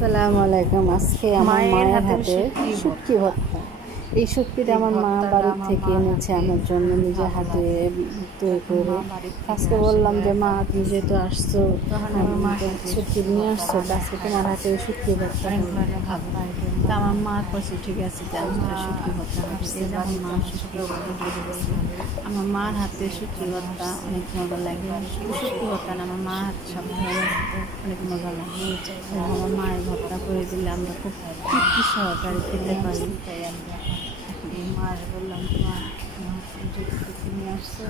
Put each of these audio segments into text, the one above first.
আসসালামু আলাইকুম। আজকে আমার মায়ের হাতে শুটকি ভর্তা। এই শুটকিটা আমার মা বাড়ি থেকে এনেছে আমার জন্য, নিজের হাতে তৈরি করে। আজকে বললাম যে মা, তুমি যেহেতু আসছো, শুটকি নিয়ে আসছো, আজকে তোমার হাতে শুটকি ভর্তা খাবো। তা আমার মা কছে ঠিক আছে, শুটকি ভর্তা খাবো। এই যে আমার মা শুটকি ভর্তা করে দিচ্ছে। আমার মার হাতে শুটকি ভর্তা অনেক মজা লাগে। শুধু শুটকি ভর্তা না, আমার মার হাতে সব ধরনের অনেক মজা লাগে। আমার মায়ের ভর্তা করে দিলে আমরা খুব তৃপ্তি সহকারে খেতে পারি। তাই আমরা এই মার বললাম, তোমার যদি শুটকি নিয়ে আসছো,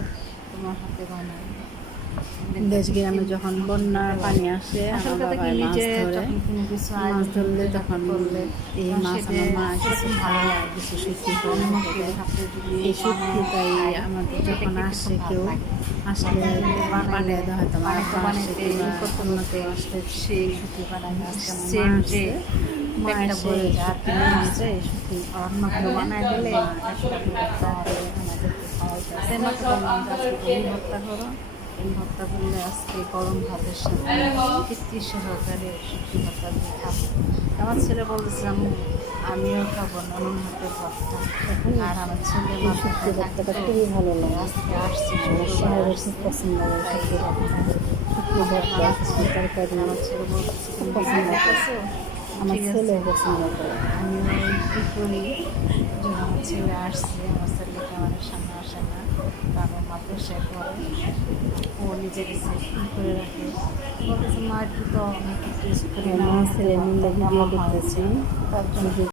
তোমার হাতে বানাই। দেশ গ্রামে যখন বন্যার পানি আসে, আমার বাবা মাছ ধরে, মাছ ধরলে তখন এই মাছ আমার মা কিছু খায় আর কিছু শুটকি করে। এই শুটকি তাই আমাদের যখন আসে, কেউ আসলে পাঠিয়ে দেওয়া হয়তো আমার আব্বা আসে কিংবা অন্য কেউ আসলে সেই শুটকি পাঠায়। আজকে আমার মা আসছে, মা এসে শুটকি নিয়ে আসছে। এই শুটকি অন্য কেউ বানায় দিলে আমাদেরকে খাওয়াইতে ভর্তা করো। এই ভর্তা করলে আজকে গরম ভাতের সাথে তৃপ্তি সহকারে শুটকি ভর্তা দিয়ে খাবো। আমার ছেলে বলতেছিলাম আমিও খাবো নরম ভাতের ভর্তা, আর আমার ছেলে শুটকি ভর্তাটা খুবই ভালো লাগে। আজকে আসছি, আমার খুব পছন্দ করে শুটকি ভর্তা, শুটকি তরকারি। আমার ছেলে বলতেছে খুব পছন্দ করছো, আমার ছেলে পছন্দ করে। আমিও কী করি, যখন আমার ছেলে আসছে, আমার ছেলেকে আমাদের সামনে আসে না, আমার মাদ্রাসায় পড়ে, ও নিজে কিছু করে রাখে। বলতেছে মা একটু তো টেস্ট করে, ছেলে মিলে ভিডিও করতেছি তার জন্য।